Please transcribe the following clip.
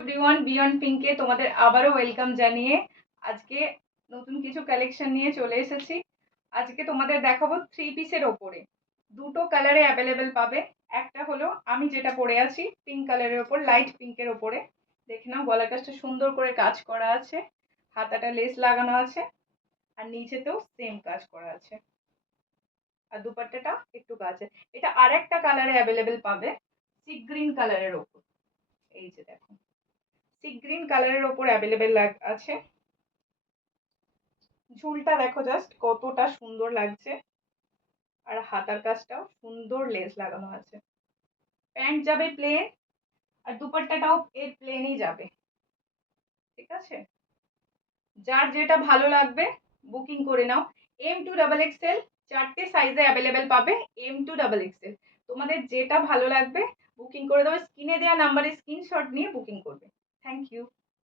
Everyone, beyond পিঙ্কে তোমাদের আবারও welcome জানিয়ে আজকে নতুন কিছু কালেকশন নিয়ে চলে এসেছি। আজকে তোমাদের দেখাবো থ্রি পিসের ওপরে দুটো কালারে অ্যাভেলেবেল পাবে। একটা হলো আমি যেটা পরে আছি পিঙ্ক কালারের ওপর, লাইট পিঙ্কের ওপরে। দেখে নাও, গলার কাজটা সুন্দর করে কাজ করা আছে, হাতাটা লেস লাগানো আছে, আর নিচেতেও সেম কাজ করা আছে, আর দুপাট্টাটা একটু কাছে। এটা আর একটা কালারে অ্যাভেলেবেল পাবে, সি গ্রিন কালারের ওপর। এই যে দেখো, সি গ্রিন কালারের ওপর অ্যাভেলেবেল আছে। ঝুলটা দেখো জাস্ট কতটা সুন্দর লাগছে, আর হাতার কাজটাও সুন্দর লেস লাগানো আছে। প্যান্ট যাবে প্লেন, আর দুপাট্টাটাও এর প্লেনই যাবে। ঠিক আছে, যার যেটা ভালো লাগবে বুকিং করে নাও। M2XXL চারটে সাইজে অ্যাভেলেবেল পাবে। M2XXL তোমাদের যেটা ভালো লাগবে বুকিং করে দেবে। স্ক্রিনে দেওয়া নাম্বারে স্ক্রিনশট নিয়ে বুকিং করবে।